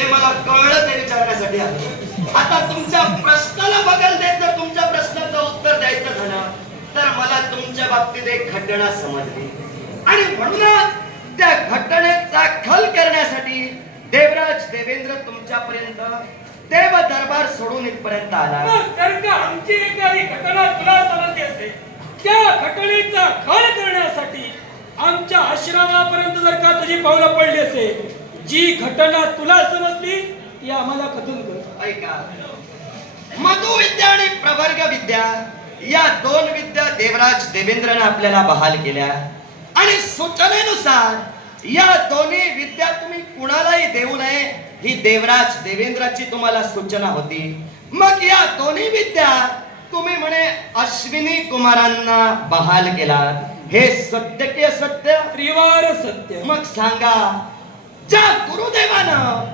ते मला कळलं ते विचारण्यासाठी आलो. आता तुमच्या प्रश्नाला बगल देत जर तुमच्या प्रश्नाचं उत्तर द्यायचं झालं तर मला तुमच्या बाबतीत एक घटना समजली. आणि म्हणूनच त्या घटनेचा खल करण्यासाठी देवराज देवेंद्र तुमच्यापर्यंत देव दरबार सोडून इथपर्यंत आला. कारण का आमची एखादी घटना तुला समजली असेल. त्या घटनेचा खल करण्यासाठी आमच्या आश्रमापर्यंत जर का तुझी पावलं पडली असेल जी घटना तुला समजली ती आम्हाला कथून कर ऐका. मधुविद्या आणि प्रवर्ग विद्या या दोन विद्या देवराज देवेंद्रने आपल्याला बहाल केल्या. आणि सूचनेनुसार या दोन्ही विद्या तुम्ही कुणालाही देऊ नये ही देवराज देवेंद्राची तुम्हाला सूचना होती. मग या दोन्ही विद्या तुम्ही म्हणे अश्विनी कुमारांना बहाल केला हे सत्य की असत्य त्रिवार सत्य. मग सांगा ज्या गुरुदेवानं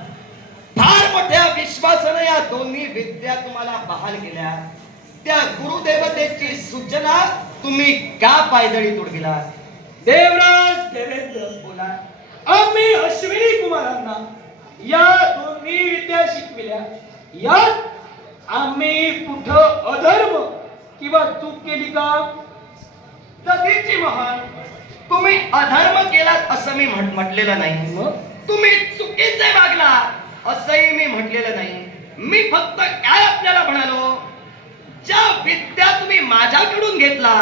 फार मोठ्या विश्वासानं या दोन्ही विद्या तुम्हाला बहाल केल्या. त्या गुरुदेवतेची सूचना तुम्ही का पायदळी तुडविला? देवराज देवेंद्र बोला. आम्ही अश्विनी कुमारांना या दोन्ही विद्या शिकविल्या. यात आम्ही कुठं अधर्म किंवा चूक केली का? सतीची महान. तुम्ही अधर्म केलात असं मी म्हटलेलं नाही. मग? तुम्ही चुकीचे वागला असंही मी म्हटलेलं नाही. मी फक्त काय आपल्याला म्हणालो? ज्या विद्या तुम्ही माझ्याकडून घेतला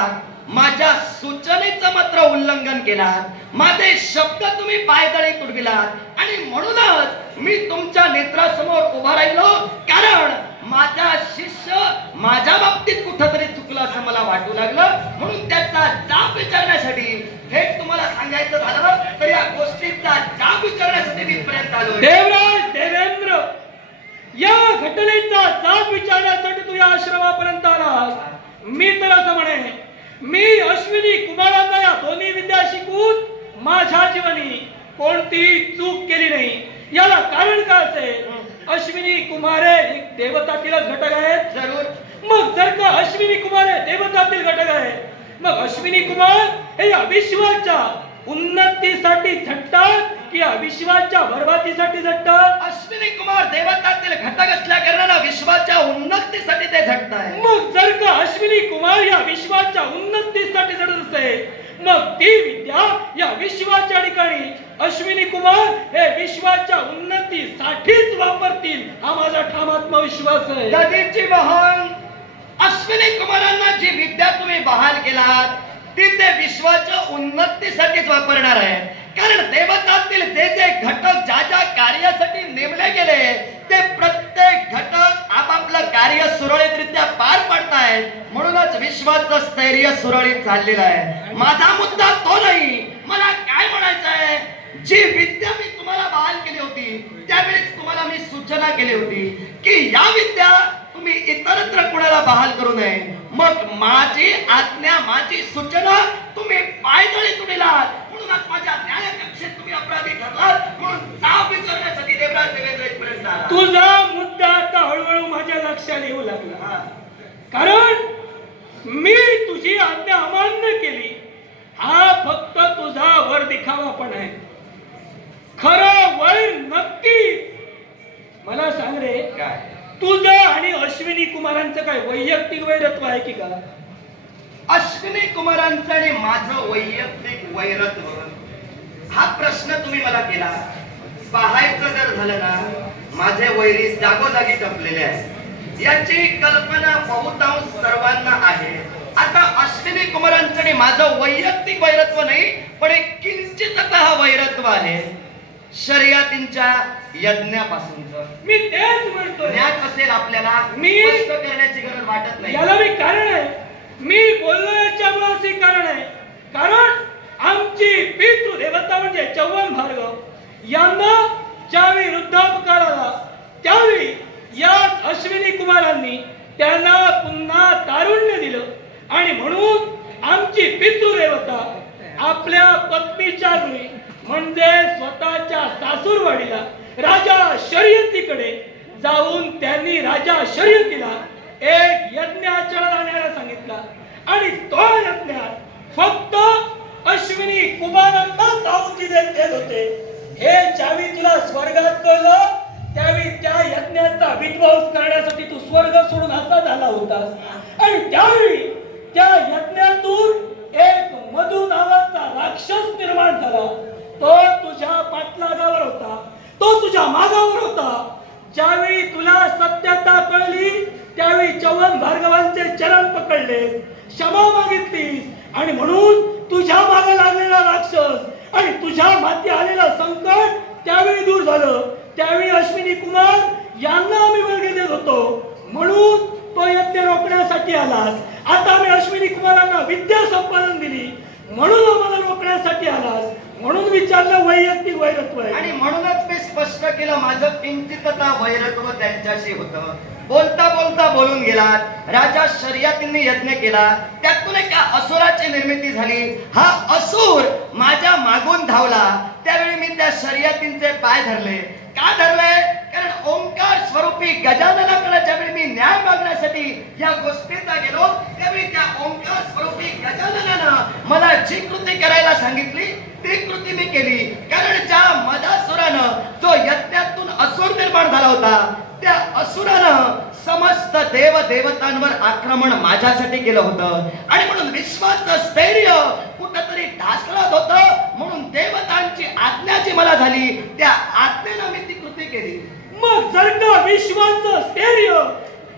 माझ्या सूचनेचं मात्र उल्लंघन केला माझे शब्द तुम्ही पायदळी तुडविलात आणि म्हणूनच मी तुमच्या नेत्रासमोर उभा राहिलो. कारण माझा शिष्य माझ्या बाबतीत कुठंतरी चुकलं असं मला वाटू लागलं. म्हणून त्याचा जाब विचारण्यासाठी थेट तुम्हाला सांगायचं झालं. तर या गोष्टीचा जाब विचारण्यासाठी मी इथपर्यंत आलो देवराज देवेंद्र या घटनेचा जाब विचारण्यासाठी तू या आश्रमापर्यंत आलास. मी तर असं म्हणे मी अश्विनी कुमारांना या दोन्ही विद्या शिकवून माझ्या जीवनी कोणती चूक केली नाही. याला कारण काय असेल? अश्विनी कुमारे एक देवतातीलच घटक आहेत. जरूर. मग जर का अश्विनी कुमार हे देवतातील घटक आहे मग अश्विनी कुमार हे या विश्वाच्या उन्नतीसाठी झटतात की या विश्वाच्या बरबादीसाठी झटतात? अश्विनी कुमार देवतातील घटक असल्या कारणानं विश्वाच्या उन्नतीसाठी ते झटत आहे मग जर का अश्विनी कुमार या विश्वाच्या उन्नतीसाठी झटत असेल मग ती विद्या या विश्वाच्या ठिकाणी अश्विनी कुमार हे विश्वाच्या उन्नतीसाठीच वापरतील हा माझा ठाम आत्मविश्वास आहे. महान अश्विनी कुमारांना जी विद्या तुम्ही बहाल केलात ती ते विश्वाच्या उन्नतीसाठीच वापरणार आहे कारण देवतातील जे जे घटक ज्या ज्या कार्यासाठी नेमले गेले ते प्रत्येक घटक आपापलं कार्य सुरळीतरित्या पार पाडतायत. म्हणूनच विश्वाचं स्थैर्य सुरळीत झालेलं आहे. माझा मुद्दा तो नाही. मला काय म्हणायचं आहे जी विद्या मी तुम्हाला बहाल केली होती त्यावेळेस तुम्हाला मी सूचना केली होती की या विद्या तुम्ही इतरत्र कुणाला बहाल करू नये. मग माझी आज्ञा माझी सूचना तुम्ही पायदळी तुम्ही म्हणूनच माझ्या न्याय कक्षेत तुम्ही अपराधी ठरलात म्हणून जाब विचारण्यासाठी देवराज देवेंद्र इथपर्यंत आला. तुझा मुद्दा आता हळूहळू माझ्या लक्षात येऊ लागला हा. कारण मी तुझी आज्ञा अमान्य केली हा फक्त तुझा वर दिखावा पण आहे खरं वैर नक्की मला सांग रे काय तुझं आणि अश्विनी कुमारांचं काय वैयक्तिक वैरत्व आहे की का अश्विनी कुमारांचं आणि माझं वैयक्तिक वैरत्व हा प्रश्न तुम्ही मला केला. पाहायचं जर झालं ना माझे वैरी जागोजागी टपलेले आहे याची कल्पना बहुतांश सर्वांना आहे. आता अश्विनी कुमारांचं आणि माझं वैयक्तिक वैरत्व नाही पण एक किंचित हा वैरत्व आहे. शर्यतींच्या यज्ञापासूनच. मी तेच म्हणतोय. ज्ञात असेल आपल्याला मी- स्पष्ट करण्याची गरज वाटत नाही. याला मी कारण आहे. मी बोललो याच्यामुळे असे कारण आहे. कारण यांना ज्यावेळी वृद्धापकाळ आला त्यावेळी या अश्विनी कुमारांनी त्यांना पुन्हा तारुण्य दिलं. आणि म्हणून आमची पितृदेवता आपल्या पत्नीच्या घरी म्हणजे स्वतःच्या सासूरवाडीला राजा शर्यतीकडे जाऊन त्यांनी राजा शर्यतीला एक यज्ञ आणायला सांगितला. आणि तो यज्ञात फक्त अश्विनी कुमारांना जाऊन तिथे देत होते. हे ज्यावेळी तुला स्वर्गात कळलं त्यावेळी त्या यज्ञाचा विध्वंस करण्यासाठी तू स्वर्ग सोडून असा झाला होतास. आणि त्यावेळी त्या यज्ञातून एक मधु नावाचा राक्षस निर्माण झाला. तो तुझ्या पाठलागावर होता. तो तुझ्या मागावर होता. ज्यावेळी तुला सत्यता कळली त्यावेळी चवन भार्गवांचे चरण पकडले. क्षमा मागितलीस. आणि म्हणून तुझ्या मागे लागलेला राक्षस आणि तुझ्या माती आलेलं संकट त्यावेळी दूर झालं. त्यावेळी अश्विनी कुमार यांना आम्ही वर्ग देत होतो. म्हणून तो यज्ञ रोखण्यासाठी आलास. आता आम्ही अश्विनी कुमारांना विद्या संपादन दिली. म्हणून आम्हाला रोखण्यासाठी आलास. म्हणून विचारलं वैयक्तिक वैरत्व आणि म्हणूनच मी स्पष्ट केलं माझं किंचितता वैरत्व त्यांच्याशी होतं. बोलता बोलता बोलून गेलात. राजा शर्यतींनी यज्ञ केला. त्यातून एका शरीराची निर्मिती झाली? हा असूर माझ्या मागून धावला. त्यावेळी मी त्या शर्यतींचे पाय धरले. का धरले? कारण ओंकार स्वरूपी गजाननाकडे ज्यावेळी मी न्याय मागण्यासाठी या गोष्टीचा गेलो. त्यावेळी त्या ओंकार स्वरूपी गजाननानं मला जी कृती करायला सांगितली ती कृती मी केली. कारण ज्या मदासुरानं जो यज्ञातून असुर निर्माण झाला होता त्या असुरानं समस्त देव देवतांवर आक्रमण माझ्यासाठी केलं होतं. आणि म्हणून विश्वाचं स्थैर्य कुठंतरी ढासळत होतं म्हणून देवतांची आज्ञा जी मला झाली त्या आज्ञेनं मी ती कृती केली. मग जर का विश्वाचं स्थैर्य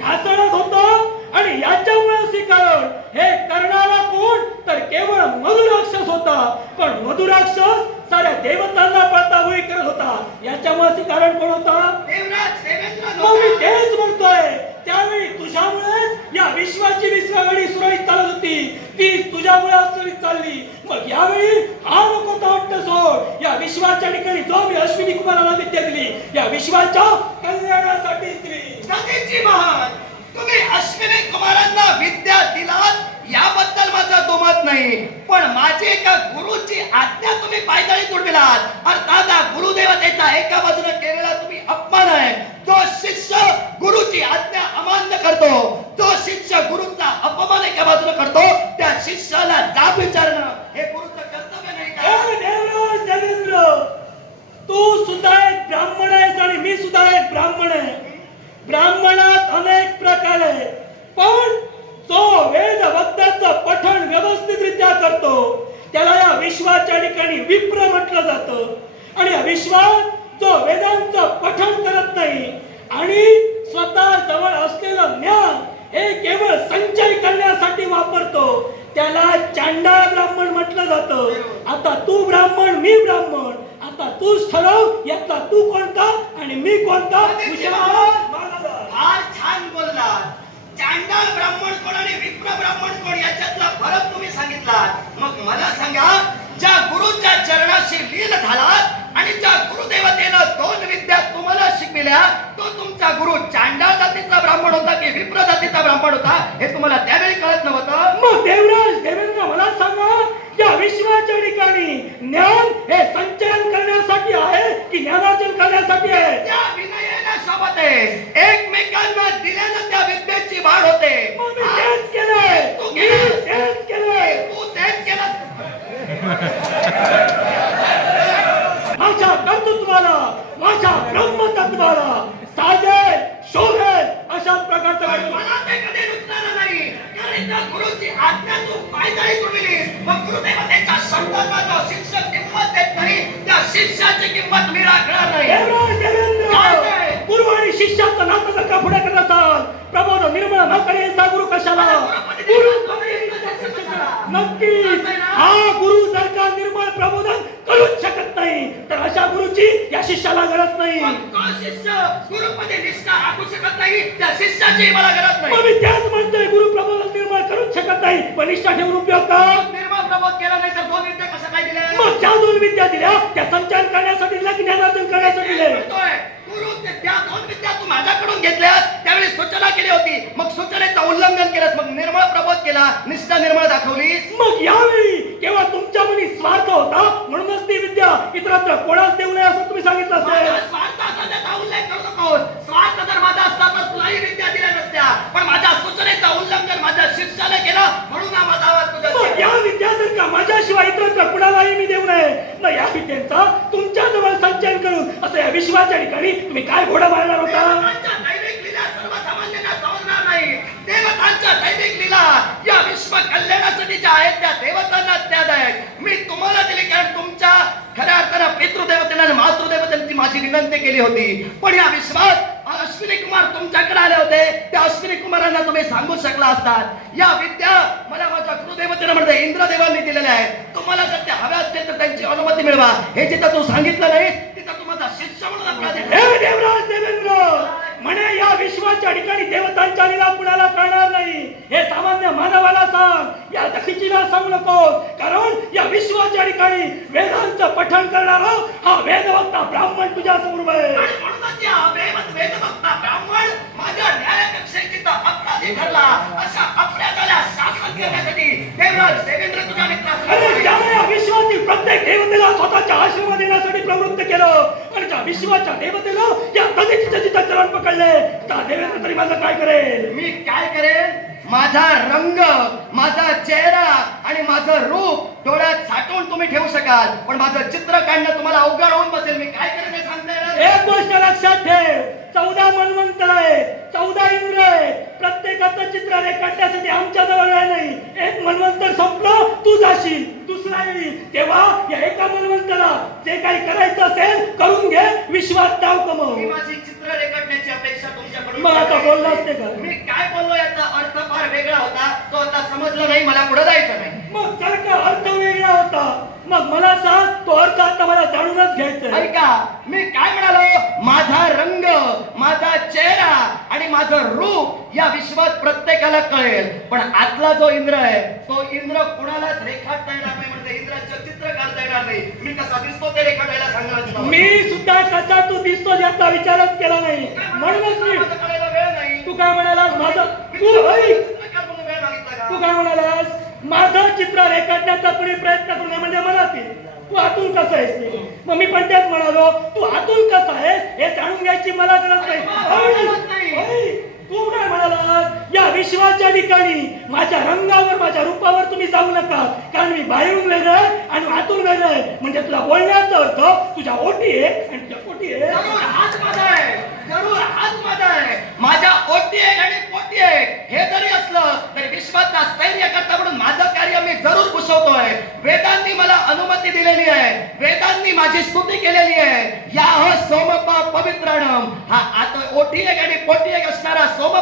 ढासळत होतं आणि याच्यामुळे असे कारण हे करणारा कोण? तर केवळ मधुराक्षस होता. पण मधुराक्षस साऱ्या देवतांना पळतावळी करत होता. याच्यामुळे कारण कोण होता? देवराज देवेंद्र मग मी. तेच म्हणतोय. त्यावेळी तुझ्यामुळे या विश्वाची विश्रावणी सुरळीत चालत होती ती तुझ्यामुळे असुरळीत चालली मग यावेळी हा नको तो सोड. या विश्वाच्या ठिकाणी जो मी अश्विनी कुमाराला विद्या दिली. या विश्वाच्या कल्याणासाठी दिली महान तुम्ही अश्विनी कुमारांना विद्या दिलात याबद्दल माझा दुमत नाही. पण माझी एका गुरुची आज्ञा तुम्ही पायदळी तुडविलात. अर्थात गुरुदेवतेचा एका बाजूने केलेला तुम्ही अपमान आहे. जो शिष्य गुरुची आज्ञा अमान्य करतो जो शिष्य गुरुचा अपमान एका बाजूने करतो त्या शिष्याला जाब विचारणं हे गुरुचं कर्तव्य नाही का हे देवराज देवेंद्र तू सुद्धा एक ब्राह्मण आहेस आणि मी सुद्धा एक ब्राह्मण आहे ब्राह्मणात अनेक प्रकार आहे पण जो वेद वक्ताचं पठण व्यवस्थितरित्या करतो त्याला या विश्वाच्या ठिकाणी विप्र म्हटलं जातं. आणि विश्वास जो वेदांचं पठण करत नाही आणि स्वतः जवळ असलेलं ज्ञान हे केवळ संचय करण्यासाठी वापरतो त्याला चांडाळ ब्राह्मण म्हटलं जातं. आता तू ब्राह्मण मी ब्राह्मण. आता तूच ठरव यातला तू कोणता आणि मी कोणता. फार छान बोलला चांडाळ ब्राह्मण कोण आणि विप्र ब्राह्मण कोण याच्यातला फरक तुम्ही सांगितला मग मला सांगा ज्या गुरुच्या चरणाशी लीन झालात आणि ज्या गुरुदेवतेनं दोन विद्या तुम्हाला शिकविल्या तो तुमचा गुरु चांडाळ जातीचा ब्राह्मण होता की विप्र जातीचा ब्राह्मण होता हे तुम्हाला त्यावेळी कळत नव्हतं? मग देवराज देवेंद्र मला सांगा या विश्वाच्या ठिकाणी ज्ञान हे संचयन करण्यासाठी आहे की ज्ञानार्जन करण्यासाठी आहे? त्या विनयाला सोबत आहे. एकमेकांना दिल्यानं त्या विद्येची वाढ होते. तेच केलंय. तू. तेच केलंय. तू तेच केलं माझ्या कर्तृत्वाला माझ्या ब्रह्मतत्वाला साजेल शोभेल अशाच प्रकारचं मला ते कधी नाही. कारण त्या गुरुची आज्ञा तू पायदळी तुडविलीस मग गुरुदेवतेच्या शब्दांना जो शिक्षक किंमत देत नाही त्या शिष्याची किंमत मी राखणार नाही? गुरु आणि शिष्याचं नातं जर का पुढे करत असाल प्रबोध निर्मळ न करेचा गुरु कशाला गुरु नक्की हा गुरु जर का निर्मळ प्रबोधन करूच शकत नाही तर अशा गुरुची या शिष्याला गरज नाही. शिष्य गुरुपदी निष्ठा राखू शकत नाही? त्या शिष्याची मला गरज नाही. मी त्याच म्हणतोय गुरु प्रबोधन निर्मळ करूच शकत नाही पण निष्ठा ठेवून उपयोग का निर्मळ प्रबोध केला नाही तर दोन विद्या कसं काय दिल्या? मग ज्या दोन विद्या दिल्या. त्या संचालन करण्यासाठी दिल्या की ज्ञानार्जन करण्यासाठी दिले. म्हणतोय, गुरु ते त्या दोन विद्या तू माझ्याकडून घेतल्यास त्यावेळी सूचना केली होती. मग सूचनेचं उल्लंघन केलंस मग निर्मळ प्रबोध केला. निष्ठा निर्मळ दाखवलीस. मग यावेळी केवळ तुमच्या मनी स्वार्थ होता? म्हणूनच ती विद्या इतरत्र कोणाच देऊ नये असं तुम्ही सांगितलं असेल. स्वार्थाचा त्याचा उल्लेख करू नकोस स्वार्थ जर माझा असता तर तुलाही विद्या दिल्या नसत्या या विद्यार्थ्यांना माझ्याशिवाय इतरत्र कुणालाही मी देऊ नये. मग या विद्यांचा तुमच्या जवळ संचयन करून असं या विश्वाच्या ठिकाणी तुम्ही काय घोडा मारणार होता? या विश्व कल्याणासाठी ज्या आहेत. त्या देवतांना त्याग आहे. मी तुम्हाला दिली कारण तुमच्या खऱ्या अर्थानं पितृदेवतेने आणि मातृदेवतेने ती माझी विनंती केली होती. पण या विश्वात अश्विनी कुमार तुमच्याकडे आले होते. त्या अश्विनी कुमारांना तुम्ही सांगू शकला असतात. या विद्या मला माझ्या गुरुदेवतेनं म्हणजे इंद्रदेवांनी दिलेल्या आहेत. तुम्हाला जर त्या हव्या असतील तर त्यांची अनुमती मिळवा. हे जिथं तू सांगितलं नाही तिथं तू माझा शिष्य म्हणून हे देवराज देवेंद्र! म्हणे या विश्वाच्या ठिकाणी देवतांच्या लीला कुणाला कळणार नाही. हे सामान्य मानवाला सांग. या दखिचीला सांगू नको कारण या विश्वाच्या ठिकाणी वेदांचं पठण करणारा हा वेदवक्ता ब्राह्मण तुझ्या समोर आहे. ब्राह्मण अशा अपराधाला शासन करण्यासाठी देवराज देवेंद्र या विश्वातील प्रत्येक देवतेला स्वतःच्या येण्यासाठी प्रवृत्त केलं आणि त्या विश्वाच्या या जिथं चरण पकडले त्या देवेंद्र तरी माझं काय करेल? मी काय करेन माझा रंग माझा चेहरा आणि माझं रूप डोळ्यात साठवून तुम्ही ठेवू शकाल पण माझं चित्र काढणं तुम्हाला अवघड होऊन बसेल. मी काय करेन हे सांगता येणार. एक गोष्ट लक्षात ठेव. चौदा मनवंतर आहे चौदा इंद्र प्रत्येकाचं चित्र रेखाटण्यासाठी आमच्या जवळ वेळ नाही. एक मनवंतर संपलं तू जाशील दुसरा येईल तेव्हा या एका मनवंतरा जे काही करायचं असेल करून घे विश्वात नाव मी कमव माझी चित्र रेखाटण्याची अपेक्षा तुमच्याकडून मग आता बोललास ते का? मी काय बोललो याचा अर्थ फार वेगळा होता. तो आता समजला नाही मला पुढे जायचं नाही. मग का अर्थ वेगळा होता. मग मला सांग तो अर्थ आता मला जाणूनच घ्यायचा. ऐका मी काय म्हणालो? माझा रंग माझा आणि माझं रूप या विश्वात प्रत्येकाला कळेल. पण आतला जो इंद्र आहे तो इंद्र कुणालाच रेखाटता येणार नाही म्हणजे इंद्राचं चित्र काढता येणार नाही. मी कसा दिसतो ते रेखाटायला सांगणार. मी सुद्धा कसा तू दिसतो याचा विचारच केला नाही. म्हणूनच मी वेळ नाही? तू काय म्हणालास माझं तू? तू काय म्हणालास? माझं चित्र रेखाटण्याचा कुणी प्रयत्न करू नये म्हणजे मनातील. तू आतून कसं आहेस ते? मग मी पण तेच म्हणालो तू आतून कसा आहेस हे जाणून घ्यायची मला गरज नाही गरज नाही. ऐक, ऐक, तू काय म्हणालास ठिकाणी माझ्या रंगावर माझ्या रूपावर तुम्ही जाऊ नका. कारण मी बाहेरून वेगळं आहे आणि आतून वेगळं आहे. म्हणजे तुला बोलण्याचा अर्थ तुझ्या ओटी आहे आणि तुझ्या पोटी आहे. जरूर हाच माझा आहे जरूर हाच माझा आहे माझ्या ओटी आहे आणि पोटी आहे. हे जरी असलं तरी विश्वाचा स्थैर्य करता म्हणून माझं कार्य मी जरूर घुसवतोय वेदांनी मला अनुमती दिलेली आहे. वेदांनी माझी स्तुती केलेली आहे. या सोमपा पवित्राणम हा आता ओटी आहे आणि पोटी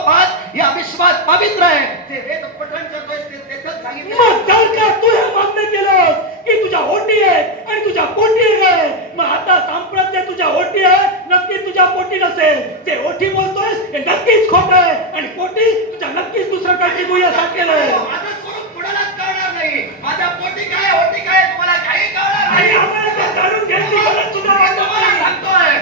सोमपात या विश्वात पवित्र आहे. ते वेद पठण करतोय ते तेथंच सांगितलं. मग जर का तू हे मान्य केलंस की तुझ्या ओटी आहे आणि तुझ्या पोटी आहे मग आता सांप्रत जे तुझ्या ओटी आहे नक्की तुझ्या पोटी नसेल. ते ओटी बोलतोय हे नक्कीच खोट आहे. आणि पोटी तुझ्या नक्कीच दुसरं काहीतरी गुह्य साठलेलं आहे. माझं स्वरूप कुणालाच कळणार नाही. माझ्या पोटी काय ओटी काय तुम्हाला काही कळणार नाही. आम्हाला ते जाणून घ्यायची गरज सुद्धा तुम्हाला. सांगतोय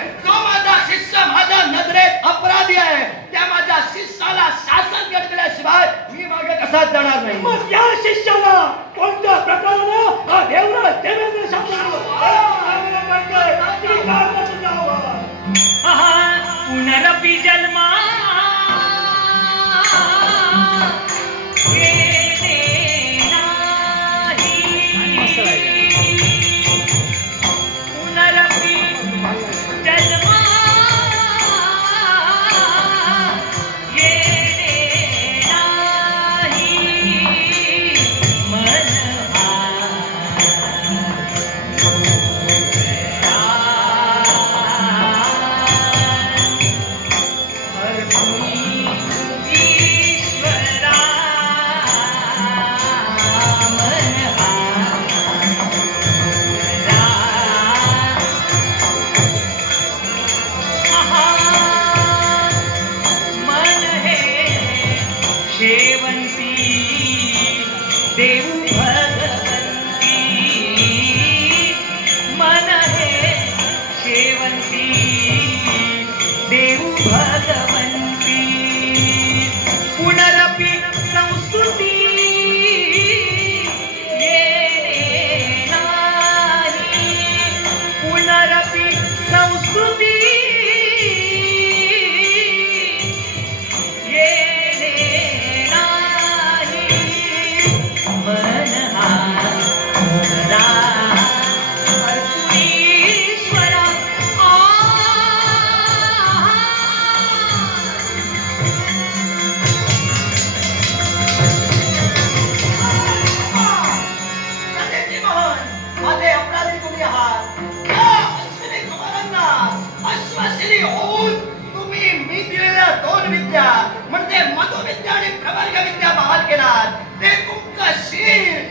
विद्या बहाल